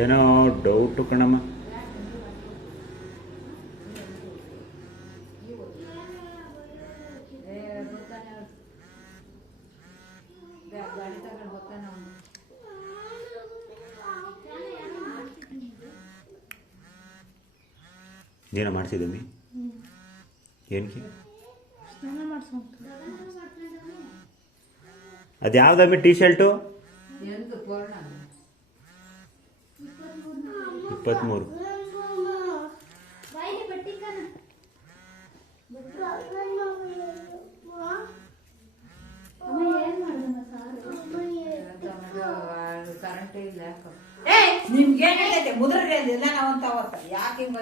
ಏನೋ ಡೌಟು ಕಣಮ್ಮ. ಏನೋ ಮಾಡ್ತಿದ್ದಮ್ಮಿ ಏನಕ್ಕೆ ಅದು ಯಾವ್ದಮ್ಮಿ ಟೀ ಶರ್ಟು ಇಪ್ಪತ್ತ್ಮೂರು ಕರೆಂಟ್ ಇಲ್ಲ ಯಾಕೋ ಏ ನಿಮ್ಗೆ ಏನಾಗೈತೆ ಮುದ್ರಗೆ ಎಲ್ಲ ನಾವು ಅಂತ ಯಾಕೆ ಹಿಂಗ